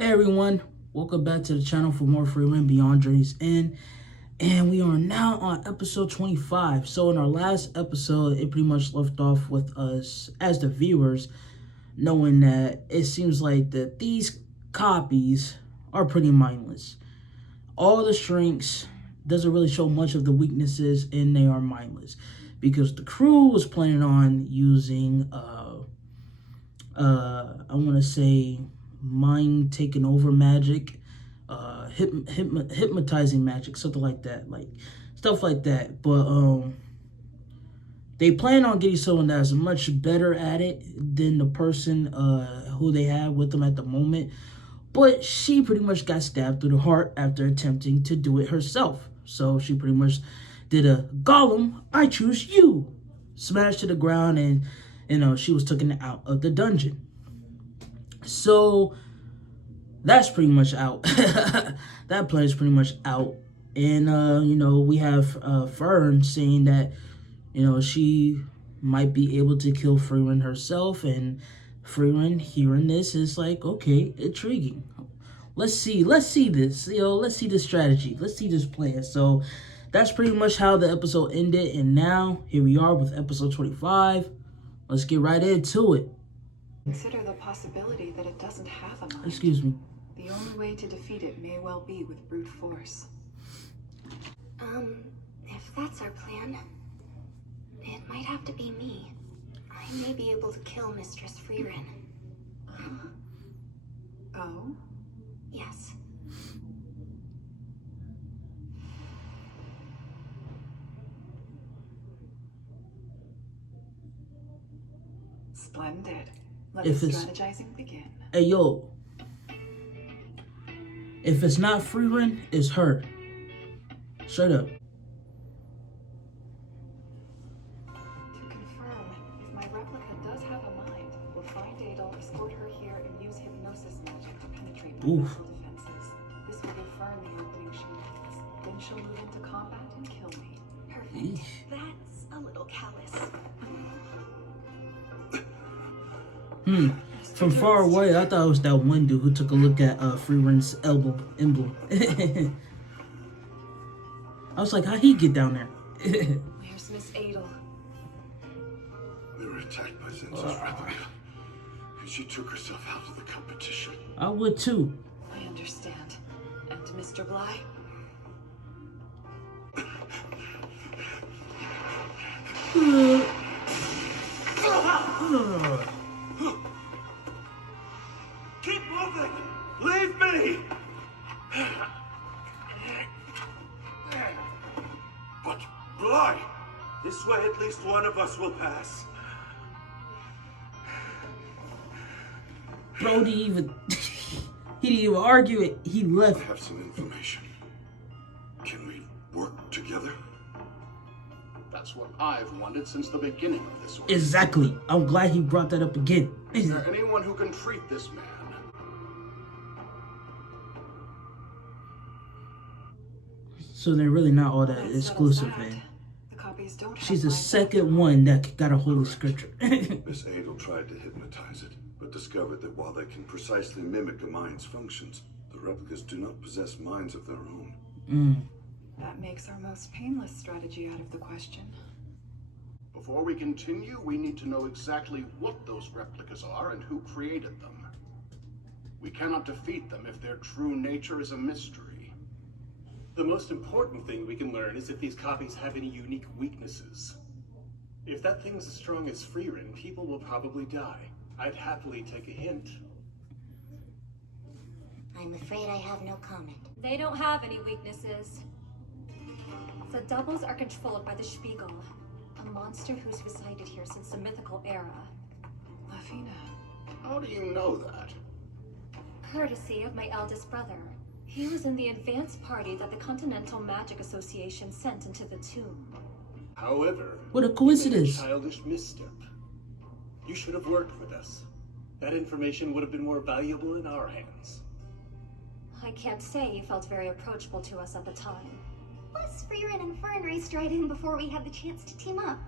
Hey everyone, welcome back to the channel for more Frieren Beyond Journey's End. And we are now on episode 25. So in our last episode, it pretty much left off with us as the viewers knowing that it seems like that these copies are pretty mindless. All the strengths doesn't really show much of the weaknesses, and they are mindless. Because the crew was planning on using I want to say mind taking over magic, hypnotizing magic, something like that, like stuff like that. But they plan on getting someone that's much better at it than the person who they have with them at the moment. But she pretty much got stabbed through the heart after attempting to do it herself. So she pretty much did a Gollum, I choose you, smashed to the ground, and she was taken out of the dungeon. So that's pretty much out. That plan is pretty much out. And we have Frieren saying that she might be able to kill Frieren herself, and Frieren hearing this is like, okay, intriguing. Let's see this. Let's see this strategy. Let's see this plan. So that's pretty much how the episode ended, and now here we are with episode 25. Let's get right into it. Consider the possibility that it doesn't have a mind. Excuse me. The only way to defeat it may well be with brute force. If that's our plan, it might have to be me. I may be able to kill Mistress Frieren. Oh? Yes. Splendid. Let If the it's- strategizing begin. Hey, yo. If it's not Frieren, it's her. Straight up. To confirm, if my replica does have a mind, we'll find Adel, escort her here, and use hypnosis magic to penetrate my Oof. mental defenses. This will give Fern the opening she needs. Then she'll move into combat and kill me. Perfect. Eesh. That's a little callous. From far away, I thought it was that one dude who took a look at Frieren's elbow emblem. I was like, how'd he get down there? Where's Miss Adel? We were attacked by Zenza's replica, and she took herself out of the competition. I would too. I understand. And Mr. Bly? Keep moving! Leave me! But, Bly, this way at least one of us will pass. Bro didn't even he didn't even argue it. He I left. have some information. Can we work together? That's what I've wanted since the beginning of this work. Exactly. I'm glad he brought that up again. Is there anyone who can treat this man? So they're really not all that That exclusive, settles that. man. The copies don't have She's the minds. second one that got a holy scripture. Miss Adel tried to hypnotize it, but discovered that while they can precisely mimic a mind's functions, the replicas do not possess minds of their own. That makes our most painless strategy out of the question. Before we continue, we need to know exactly what those replicas are and who created them. We cannot defeat them if their true nature is a mystery. The most important thing we can learn is if these copies have any unique weaknesses. If that thing's as strong as Frieren, people will probably die. I'd happily take a hint. I'm afraid I have no comment. They don't have any weaknesses. The doubles are controlled by the Spiegel, a monster who's resided here since the mythical era. Lafina. How do you know that? Courtesy of my eldest brother. He was in the advance party that the Continental Magic Association sent into the tomb. However, What a you made coincidence. childish misstep. You should have worked with us. That information would have been more valuable in our hands. I can't say he felt very approachable to us at the time. Plus, Frieren and Fern raced right in before we had the chance to team up.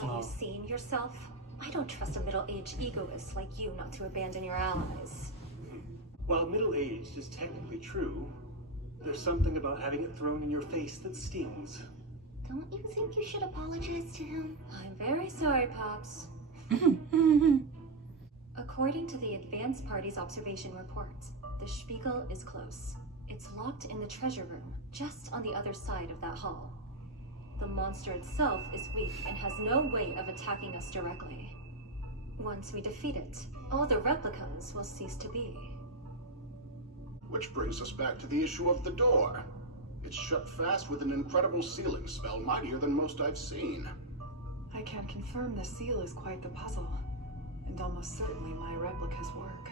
Have you seen yourself? I don't trust a middle-aged egoist like you not to abandon your allies. While middle-aged is technically true, there's something about having it thrown in your face that stings. Don't you think you should apologize to him? I'm very sorry, Pops. According to the advance party's observation report, the Spiegel is close. It's locked in the treasure room, just on the other side of that hall. The monster itself is weak and has no way of attacking us directly. Once we defeat it, all the replicas will cease to be. Which brings us back to the issue of the door. It's shut fast with an incredible sealing spell, mightier than most I've seen. I can confirm the seal is quite the puzzle, and almost certainly my replica's work.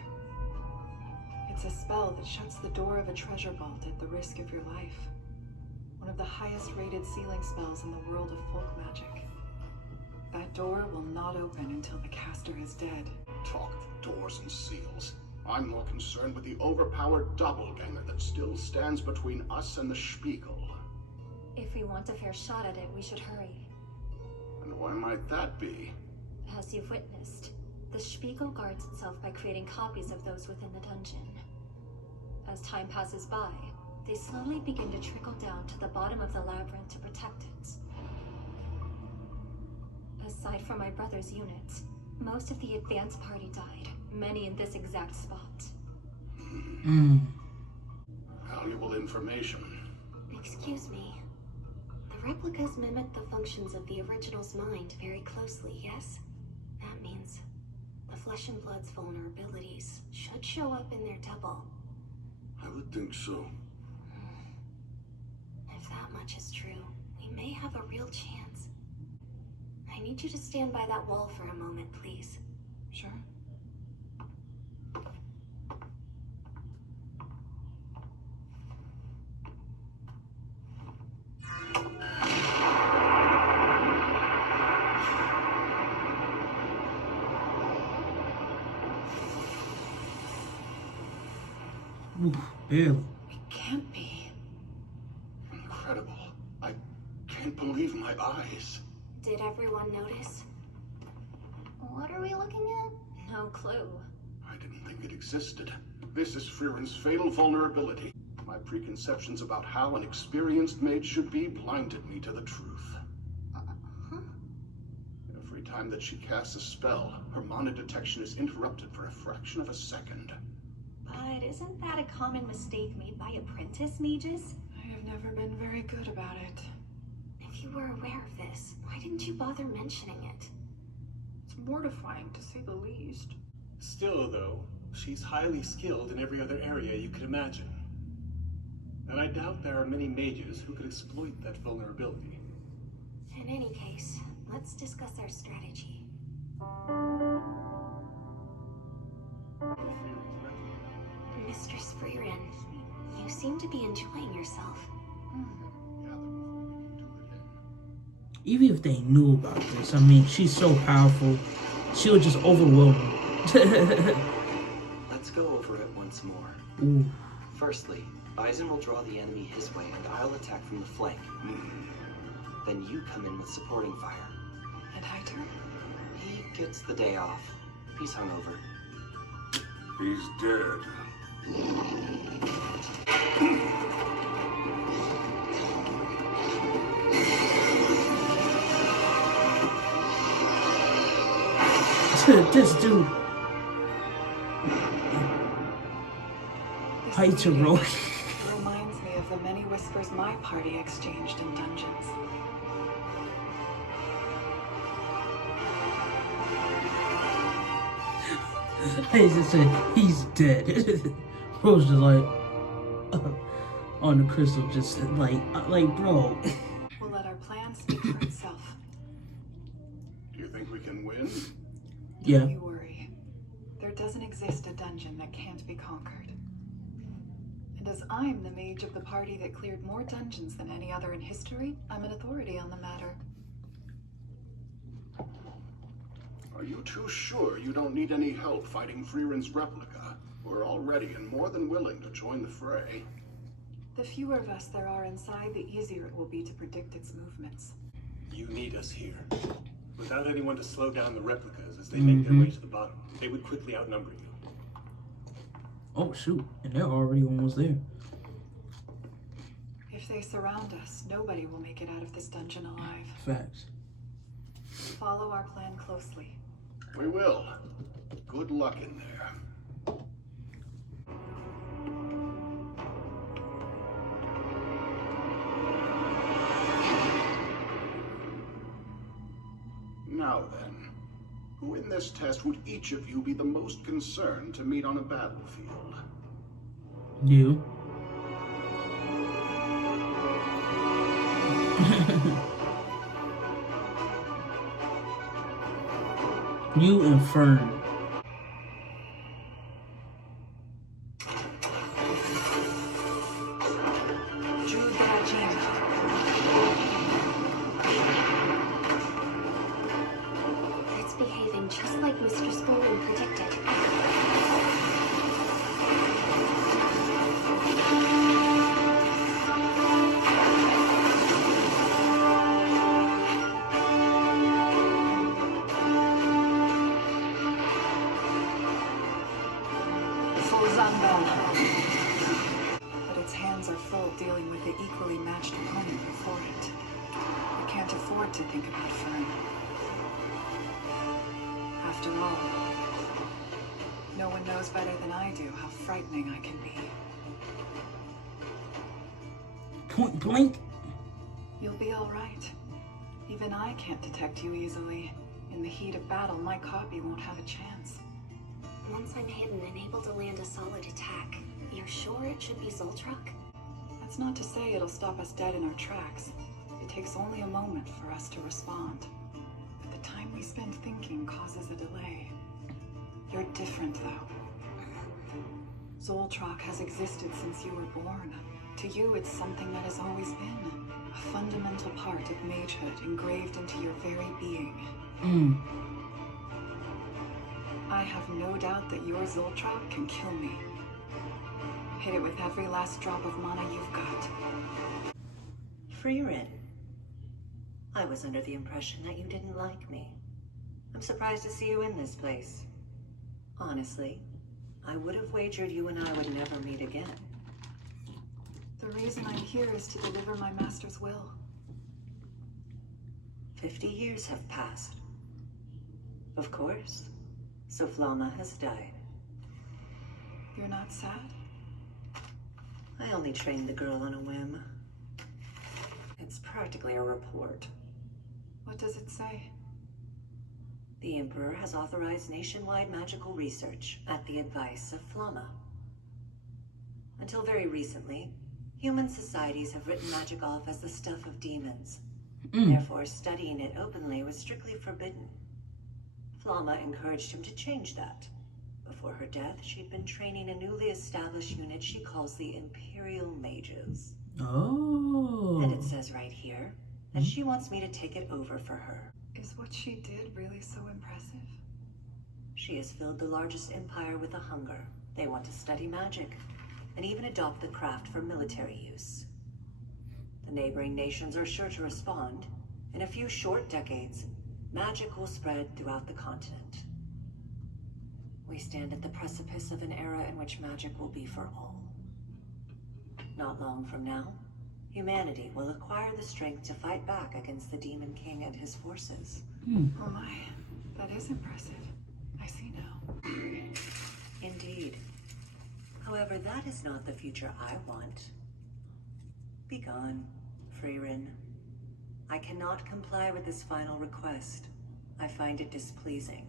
It's a spell that shuts the door of a treasure vault at the risk of your life. One of the highest rated sealing spells in the world of folk magic. That door will not open until the caster is dead. Talk of doors and seals. I'm more concerned with the overpowered doppelganger that still stands between us and the Spiegel. If we want a fair shot at it, we should hurry. And why might that be? As you've witnessed, the Spiegel guards itself by creating copies of those within the dungeon. As time passes by, they slowly begin to trickle down to the bottom of the labyrinth to protect it. Aside from my brother's unit, most of the advance party died, many in this exact spot. Valuable information. Excuse me. The replicas mimic the functions of the original's mind very closely, yes? That means the flesh and blood's vulnerabilities should show up in their double. I would think so. If that much is true, we may have a real chance. I need you to stand by that wall for a moment, please. Sure. Ooh, barely. It can't be. Incredible. I can't believe my eyes. Did everyone notice? What are we looking at? No clue. I didn't think it existed. This is Frieren's fatal vulnerability. My preconceptions about how an experienced mage should be blinded me to the truth. Every time that she casts a spell, her mana detection is interrupted for a fraction of a second. But isn't that a common mistake made by apprentice mages? I have never been very good about it. If you were aware of this, why didn't you bother mentioning it? It's mortifying, to say the least. Still, though, she's highly skilled in every other area you could imagine. And I doubt there are many mages who could exploit that vulnerability. In any case, let's discuss our strategy. Mistress Frieren, you seem to be enjoying yourself. Even if they knew about this, I mean, she's so powerful, she would just overwhelm them. Let's go over it once more. Ooh. Firstly, Bison will draw the enemy his way and I'll attack from the flank. Then you come in with supporting fire. And Hiter? He gets the day off. He's hungover. He's dead. This dude. Hiter roll. Reminds me of the many whispers my party exchanged in dungeons. I just said he's dead. Rose just like on the crystal, just like bro. We'll let our plan speak for itself. Do you think we can win? Yeah. Don't you worry. There doesn't exist a dungeon that can't be conquered. And as I'm the mage of the party that cleared more dungeons than any other in history, I'm an authority on the matter. Are you too sure you don't need any help fighting Frieren's replica? We're all ready and more than willing to join the fray. The fewer of us there are inside, the easier it will be to predict its movements. You need us here. Without anyone to slow down the replicas as they make their way to the bottom, they would quickly outnumber you. Oh, shoot. And they're already almost there. If they surround us, nobody will make it out of this dungeon alive. Facts. Follow our plan closely. We will. Good luck in there. Now then, who in this test would each of you be the most concerned to meet on a battlefield? You. You and Fern. It's behaving just like Mr. Skolin predicted. But its hands are full dealing with the equally matched opponent before it. We can't afford to think about Fern. After all, no one knows better than I do how frightening I can be. Point blank. You'll be all right. Even I can't detect you easily. In the heat of battle, my copy won't have a chance. Once I'm hidden and able to land a solid attack, you're sure it should be Zoltrak? That's not to say it'll stop us dead in our tracks. It takes only a moment for us to respond. But the time we spend thinking causes a delay. You're different, though. Zoltrak has existed since you were born. To you, it's something that has always been. A fundamental part of magehood engraved into your very being. I have no doubt that your Zoltrak can kill me. Hit it with every last drop of mana you've got. Frieren. I was under the impression that you didn't like me. I'm surprised to see you in this place. Honestly, I would have wagered you and I would never meet again. The reason I'm here is to deliver my master's will. 50 years have passed. Of course. So Flama has died. You're not sad? I only trained the girl on a whim. It's practically a report. What does it say? The Emperor has authorized nationwide magical research at the advice of Flama. Until very recently, human societies have written magic off as the stuff of demons. Therefore, studying it openly was strictly forbidden. Flama encouraged him to change that. Before her death, she'd been training a newly established unit she calls the Imperial Mages. Oh. And it says right here that she wants me to take it over for her. Is what she did really so impressive? She has filled the largest empire with a hunger. They want to study magic, and even adopt the craft for military use. The neighboring nations are sure to respond. In a few short decades, magic will spread throughout the continent. We stand at the precipice of an era in which magic will be for all. Not long from now, humanity will acquire the strength to fight back against the Demon King and his forces. Oh my, that is impressive. I see now. Indeed. However, that is not the future I want. Begone, Frieren. I cannot comply with this final request. I find it displeasing.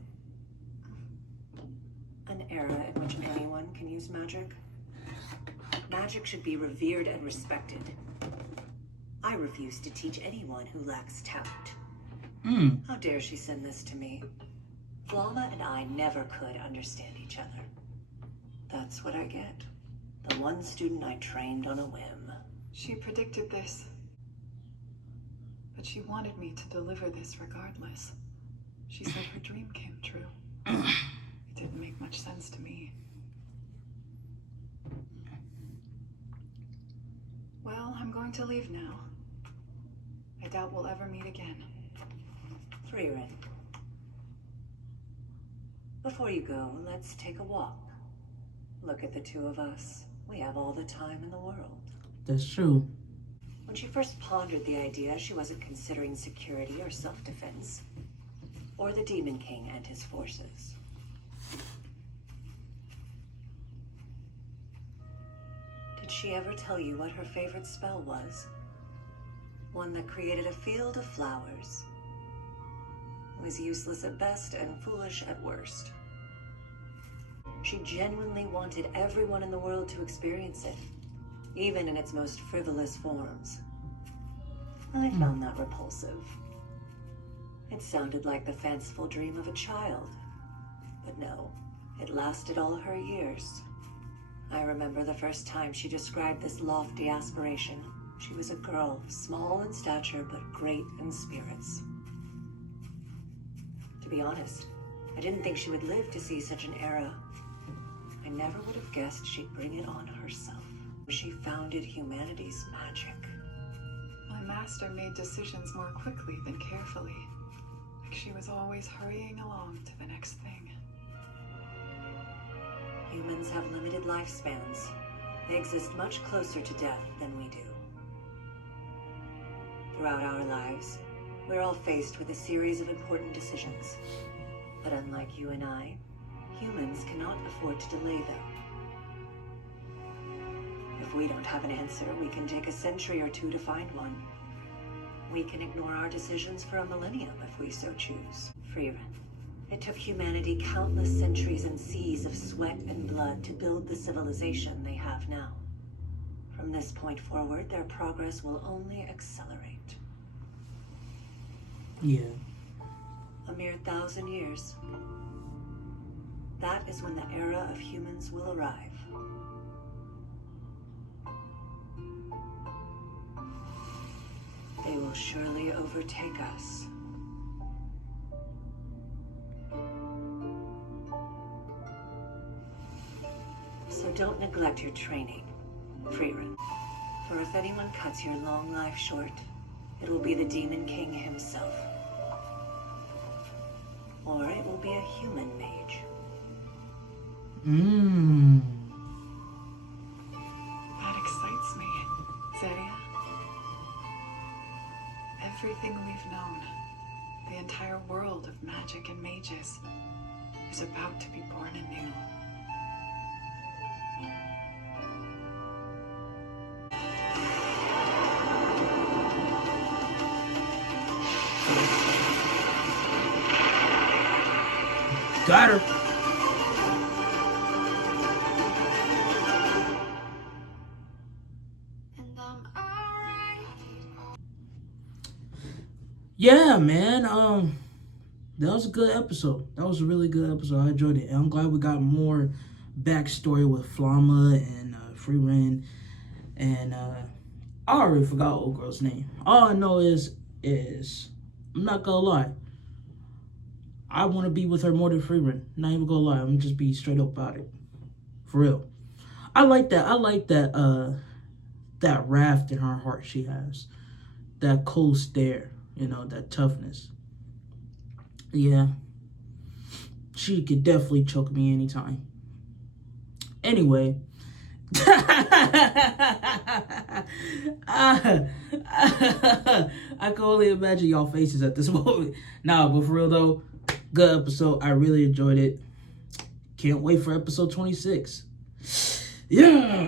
An era in which anyone can use magic. Magic should be revered and respected. I refuse to teach anyone who lacks talent. How dare she send this to me? Flama and I never could understand each other. That's what I get. The one student I trained on a whim. She predicted this. But she wanted me to deliver this regardless. She said her dream came true. It didn't make much sense to me. Well, I'm going to leave now. I doubt we'll ever meet again. Frieren. Before you go, let's take a walk. Look at the two of us. We have all the time in the world. That's true. When she first pondered the idea, she wasn't considering security or self-defense, or the Demon King and his forces. Did she ever tell you what her favorite spell was? One that created a field of flowers. It was useless at best and foolish at worst. She genuinely wanted everyone in the world to experience it, even in its most frivolous forms. I found that repulsive. It sounded like the fanciful dream of a child. But no, it lasted all her years. I remember the first time she described this lofty aspiration. She was a girl, small in stature, but great in spirits. To be honest, I didn't think she would live to see such an era. I never would have guessed she'd bring it on herself. She founded humanity's magic. My master made decisions more quickly than carefully. Like she was always hurrying along to the next thing. Humans have limited lifespans. They exist much closer to death than we do. Throughout our lives, we're all faced with a series of important decisions. But unlike you and I, humans cannot afford to delay them. If we don't have an answer, we can take a century or two to find one. We can ignore our decisions for a millennium if we so choose. Frieren. It took humanity countless centuries and seas of sweat and blood to build the civilization they have now. From this point forward, their progress will only accelerate. Yeah. A mere 1,000 years. That is when the era of humans will arrive. They will surely overtake us. So don't neglect your training, Frieren. For if anyone cuts your long life short, it will be the Demon King himself. Or it will be a human mage. That excites me, Zeria. Everything we've known, the entire world of magic and mages, is about to be born anew. Got her. Yeah, man. That was a good episode. That was a really good episode. I enjoyed it. And I'm glad we got more backstory with Flamma and Frieren. And I already forgot old girl's name. All I know is I'm not gonna lie, I want to be with her more than Frieren. Not even gonna lie, I'm gonna just be straight up about it. For real. I like that that raft in her heart she has. That cold stare, that toughness. Yeah. She could definitely choke me anytime. Anyway. I can only imagine y'all faces at this moment. Nah, but for real though, good episode. I really enjoyed it. Can't wait for episode 26. Yeah.